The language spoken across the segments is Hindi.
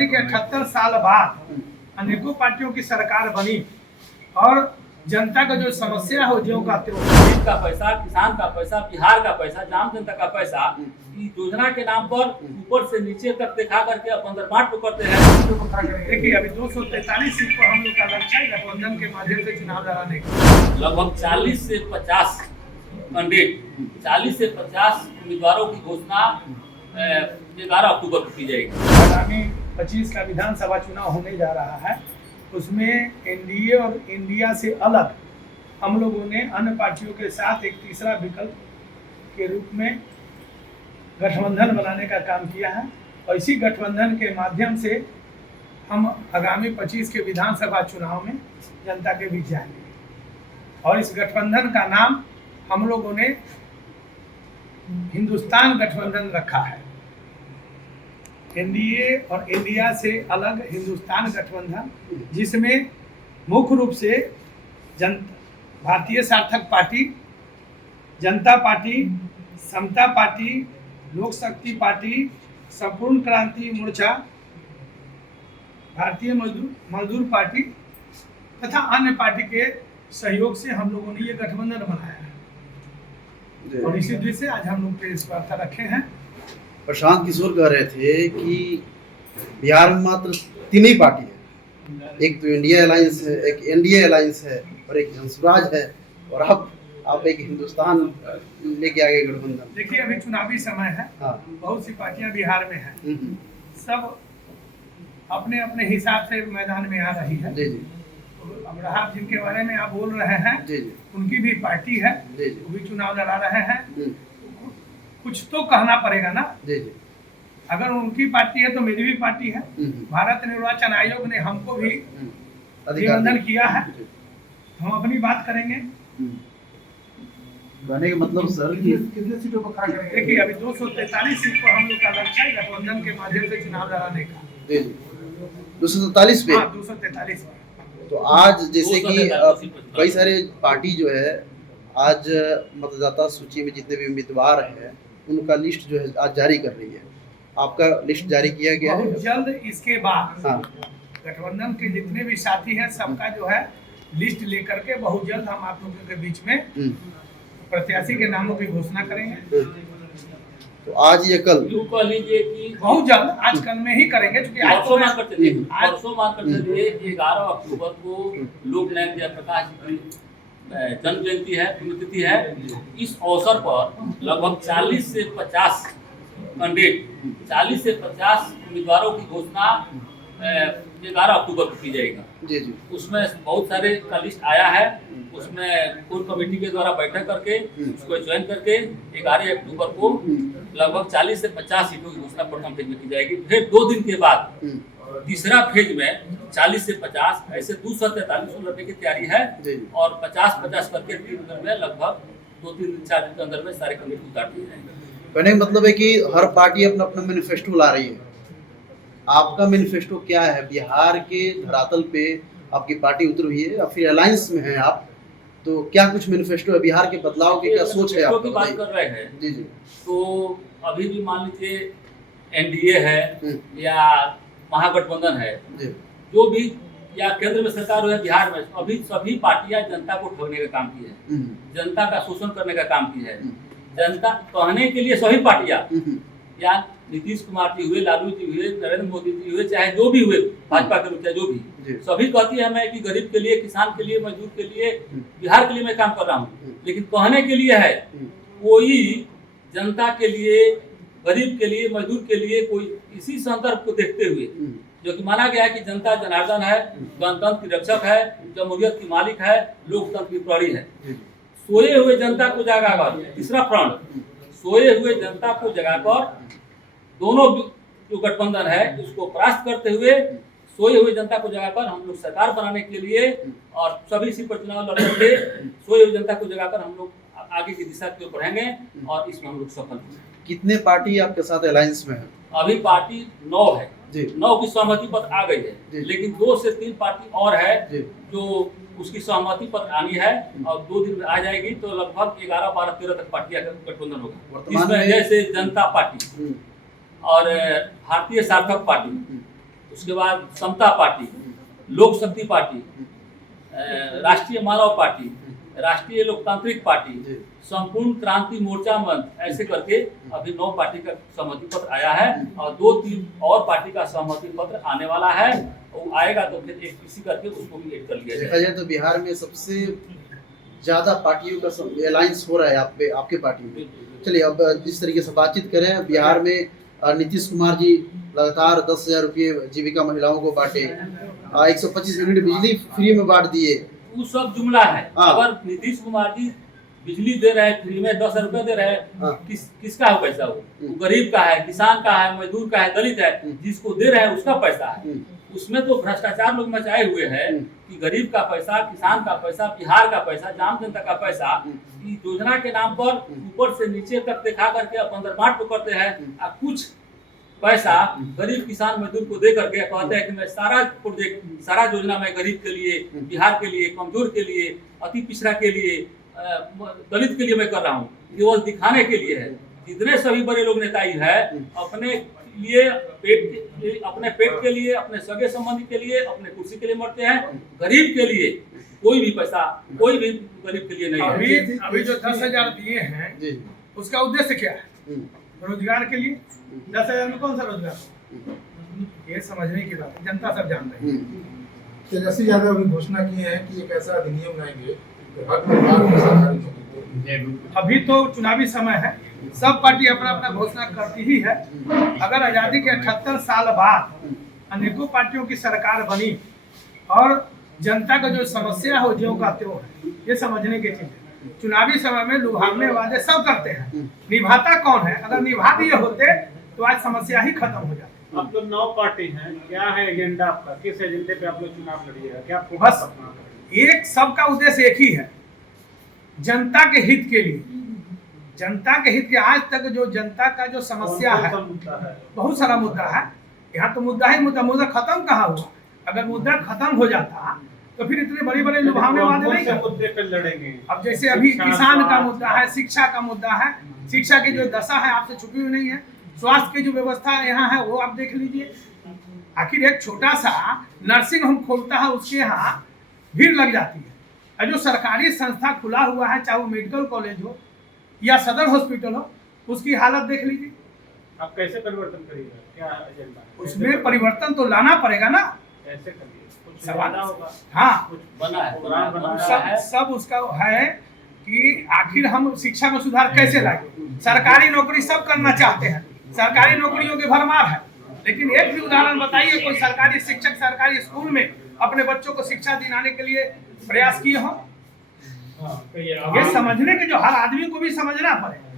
आजादी के 78 साल बाद अनेकों पार्टियों की सरकार बनी और जनता का जो समस्या हो जो का का पैसा, किसान का पैसा, बिहार का पैसा, आम जनता का पैसा योजना के नाम पर ऊपर से नीचे तक दिखा करके अपन बांट करते हैं। देखिए अभी 243 सीट पर हम लोग का लक्ष्य है गठबंधन के माध्यम से चुनाव लड़ाने का। लगभग 40 से 50 कैंडिडेट, 40 से 50 उम्मीदवारों की घोषणा 11 अक्टूबर को की जाएगी। आगामी 25 का विधानसभा चुनाव होने जा रहा है, उसमें एनडीए और इंडिया से अलग हम लोगों ने अन्य पार्टियों के साथ एक तीसरा विकल्प के रूप में गठबंधन बनाने का काम किया है और इसी गठबंधन के माध्यम से हम आगामी 25 के विधानसभा चुनाव में जनता के बीच जाएंगे और इस गठबंधन का नाम हम लोगों ने हिंदुस्तान गठबंधन रखा है। एनडीए और इंडिया से अलग हिंदुस्तान गठबंधन, जिसमें मुख्य रूप से भारतीय सार्थक पार्टी, जनता पार्टी, समता पार्टी, लोक शक्ति पार्टी, संपूर्ण क्रांति मोर्चा, भारतीय मजदूर पार्टी तथा अन्य पार्टी के सहयोग से हम लोगों ने ये गठबंधन बनाया है और इसी दृष्टि से आज हम लोग प्रेस वार्ता रखे हैं। प्रशांत किशोर कह रहे थे कि बिहार में मात्र 3 ही पार्टी है, एक तो इंडिया अलायंस है, एक एनडीए अलायंस है और एक जनसुराज है, और अब आप एक हिंदुस्तान लेके आ गए गठबंधन। देखिए अभी चुनावी समय है, बहुत सी पार्टियां बिहार में हैं, सब अपने अपने हिसाब से मैदान में आ रही है। अब रहा जिनके बारे में आप बोल रहे हैं उनकी भी पार्टी है, वो भी चुनाव लड़ा रहे हैं, कुछ तो कहना पड़ेगा ना। अगर उनकी पार्टी है तो मेरी भी पार्टी है। भारत निर्वाचन आयोग ने हमको भी निबंधन किया है, हम अपनी बात करेंगे। कहने का मतलब सर कि कितने सीटों पर खड़ा करेंगे? देखिए अभी 243 सीट पर हम लोग का लक्ष्य है गठबंधन के माध्यम से चुनाव लड़ाने का। 243 पे? हाँ, 243 पे। तो आज जैसे कि कई सारे पार्टी जो है आज मतदाता सूची में जितने भी उम्मीदवार हैं उनका लिस्ट जो है आज जारी कर रही है। आपका लिस्ट जारी किया गया है? बहुत जल्द इसके बाद गठबंधन के जितने भी साथी हैं सबका जो है लिस्ट लेकर के बहुत जल्द हम आप लोगों के बीच में प्रत्याशी के नामों की घोषणा करेंगे। तो आज ये कल कह लीजिए कि बहुत जल्द, आज कल में ही करेंगे क्योंकि आज परसों मान करते थे 11 अक्टूबर को लोक नायक जयप्रकाश की जन्म जयंती है, पुण्यतिथि है। इस अवसर पर लगभग 40 से 50 कैंडिडेट, 40 से 50 उम्मीदवारों की घोषणा 11 अक्टूबर को की जाएगी। उसमें बहुत सारे का लिस्ट आया है, उसमें कोर कमेटी के द्वारा बैठक करके उसको ज्वाइन करके 11 अक्टूबर को लगभग 40 से 50 सीटों की घोषणा प्रथम फेज में की जाएगी। फिर 2 दिन के बाद तीसरा फेज में 40 से 50 ऐसे 243 लड़ने की तैयारी है और 50-50 करके 3 दिन में लगभग 2-3-4 दिन के अंदर में सारे कमेटी उतार दिए जाएंगे। कहने का मतलब है कि हर पार्टी अपना अपना मैनिफेस्टो ला रही है। आपका मैनिफेस्टो क्या है? बिहार के धरातल पे आपकी पार्टी उतरी हुई है या फिर अलायंस में है आप, तो क्या कुछ मैनिफेस्टो है? बिहार के बदलाव की क्या सोच है आपकी? बात कर रहे हैं जी तो अभी भी मान लीजिए एनडीए है या महागठबंधन है, जो भी या केंद्र में सरकार हो या बिहार में, अभी सभी पार्टियां जनता को ठगने का काम की है, जनता का शोषण करने का काम की है। जनता कहने के लिए सभी पार्टियां, या नीतीश कुमार जी हुए, लालू जी हुए, नरेंद्र मोदी जी हुए, चाहे जो भी हुए भाजपा के लोग, चाहे जो भी, सभी कहती है मैं कि गरीब के लिए, किसान के लिए, मजदूर के लिए, बिहार के लिए मैं काम कर रहा हूँ। लेकिन कहने के लिए है, कोई जनता के लिए, गरीब के लिए, मजदूर के लिए कोई इसी संदर्भ को देखते हुए जो कि माना गया है कि जनता जनार्दन है, गणतंत्र की रक्षक है, जमहूरियत की मालिक है, लोकतंत्र की प्रहरी है। सोए हुए जनता को जगाकर, तीसरा फ्रंट, सोए हुए जनता को जगाकर दोनों जो गठबंधन है उसको परास्त करते हुए सोए हुए जनता को जगाकर हम लोग सरकार बनाने के लिए और सभी इसी पर चुनाव लड़ेंगे। सोए हुए जनता को जगाकर हम लोग आगे की दिशा की ओर बढ़ेंगे और इसमें हम लोग सफल होंगे। कितने पार्टी आपके साथ अलायंस में है? अभी पार्टी 9 है, 9 की सहमति पर आ गई है, लेकिन 2 से 3 पार्टी और है जो उसकी सहमति पर आनी है और 2 दिन में आ जाएगी। तो लगभग 11, 12, 13 तक पार्टियां का गठबंधन होगा। इसमें जैसे जनता पार्टी और भारतीय सार्थक पार्टी, उसके बाद समता पार्टी, लोक शक्ति पार्टी, राष्ट्रीय मानव पार्टी, राष्ट्रीय लोकतांत्रिक पार्टी, संपूर्ण क्रांति मोर्चा मंच, ऐसे करके अभी 9 पार्टी का सहमति पत्र आया है और 2-3 और पार्टी का सहमति पत्र आने वाला है। वो आएगा तो फिर एक किसी करके उसको भी ऐड कर लिया देखा जाए तो बिहार में सबसे ज्यादा पार्टियों का अलायंस हो रहा है आपके पार्टी में। चलिए अब जिस तरीके से बातचीत करें, बिहार में नीतीश कुमार जी लगातार 10,000 रुपये जीविका महिलाओं को बांटे, 125 यूनिट बिजली फ्री में बांट दिए। वो सब जुमला है। अगर नीतीश कुमार जी बिजली दे रहे हैं फ्री में 10,000 रुपया दे रहे हैं, किसका है पैसा? वो गरीब का है, किसान का है, मजदूर का है, दलित है, जिसको दे रहे हैं उसका पैसा है। उसमें तो भ्रष्टाचार लोग मचाए हुए हैं कि गरीब का पैसा, किसान का पैसा, बिहार का पैसा, आम जनता का पैसा योजना के नाम पर ऊपर से नीचे तक दिखा करके अपन बांट को करते हैं। कुछ पैसा गरीब किसान मजदूर को दे करके कहते हैं कि मैं सारा प्रोजेक्ट, सारा योजना मैं गरीब के लिए, बिहार के लिए, कमजोर के लिए, अति पिछड़ा के लिए, दलित के लिए मैं कर रहा हूँ। केवल दिखाने के लिए है। जितने सभी बड़े लोग नेताई है अपने लिए अपने पेट के लिए, अपने सगे संबंधी के लिए, अपने कुर्सी के लिए मरते हैं। गरीब के लिए कोई भी पैसा, कोई भी गरीब के लिए नहीं है। अभी जो 10,000 दिए हैं उसका उद्देश्य क्या है? रोजगार के लिए। 10,000 में कौन सा रोजगार? ये समझने की बात है, जनता सब जानते हैं। तेजस्वी यादव अभी घोषणा की है कि एक ऐसा अधिनियम लाएंगे हर परिवार में सरकारी नौकरी। अभी तो चुनावी समय है, सब पार्टी अपना अपना घोषणा करती ही है। अगर आजादी के 78 साल बाद अनेकों पार्टियों की सरकार बनी और जनता का जो समस्या हो ज्यों का त्यों है, ये समझने की चीज है। चुनावी समय में लुभावने वादे सब करते हैं, निभाता कौन है? अगर निभा दिए होते तो आज समस्या ही खत्म हो जाती। अब तो 9 पार्टी हैं, क्या है एजेंडा आपका? किस एजेंडे पे आप लोग चुनाव लड़िएगा? क्या आपको बस एक सबका उद्देश्य एक ही है, जनता के हित के लिए। जनता के हित के आज तक जो जनता का जो समस्या है, बहुत सारा मुद्दा है। यहाँ तो मुद्दा ही मुद्दा खत्म कहाँ हुआ? अगर मुद्दा खत्म हो जाता तो फिर इतने बड़े बड़े लुभावने वादे नहीं करते। मुद्दे पे लड़ेंगे। अब जैसे अभी किसान का मुद्दा है, शिक्षा का मुद्दा है। शिक्षा की जो दशा है आपसे छुपी हुई नहीं है। स्वास्थ्य की जो व्यवस्था यहाँ है वो आप देख लीजिए। आखिर एक छोटा सा नर्सिंग होम खोलता है, उसके यहाँ भीड़ लग जाती है। और जो सरकारी संस्था खुला हुआ है, चाहे वो मेडिकल कॉलेज हो या सदर हॉस्पिटल हो, उसकी हालत देख लीजिए। आप कैसे परिवर्तन करिएगा? क्या एजेंडा है? उसमें परिवर्तन तो लाना पड़ेगा ना। कैसे करिए? कुछ सवाल होगा। हाँ, कुछ बना है, प्रोग्राम बना है। सब उसका है कि आखिर हम शिक्षा में सुधार कैसे लाएं। सरकारी नौकरी सब करना चाहते हैं, सरकारी नौकरियों के भरमार है, लेकिन एक भी उदाहरण बताइए कोई सरकारी शिक्षक सरकारी स्कूल में अपने बच्चों को शिक्षा दिलाने के लिए प्रयास किए हो? ये समझने के जो हर आदमी को भी समझना पड़ेगा।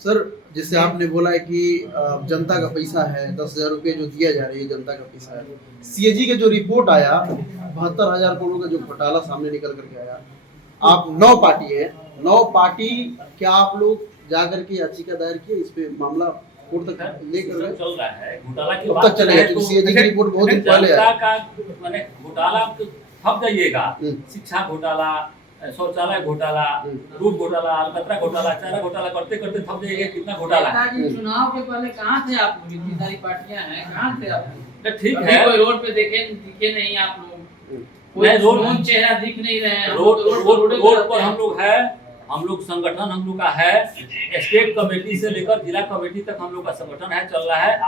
सर, जैसे आपने बोला है कि जनता का पैसा है, 10,000 रुपये जो दिया जा रही है जनता का पैसा है। सीएजी का जो रिपोर्ट आया, 72,000 करोड़ का जो घोटाला सामने निकल करके आया। आप 9 पार्टी है, 9 पार्टी, क्या आप लोग जाकर के याचिका दायर किए इस पे? मामला कोर्ट तक लेकर चल रहा है। घोटाला की कब बात तक चलेगा? क्योंकि सीएजी की रिपोर्ट बहुत दिन पहले जनता आई। का माने घोटाला तो थप जाइएगा। शिक्षा घोटाला, शौचालय घोटाला, रोड घोटाला, अलकतरा घोटाला, चारा घोटाला करते करते थक जाइएगा। कितना घोटाला है। चुनाव के पहले कहाँ थे आप लोग? इतनी सारी पार्टियां हैं, कहाँ थे आप? ठीक है, कोई रोड पे दिखे नहीं आप लोग, कोई रोड चेहरा दिख नहीं रहे हैं। रोड पर हम लोग है, हम लोग संगठन हम लोग का है, स्टेट कमेटी से लेकर जिला कमेटी तक हम लोग का संगठन है, चल रहा है।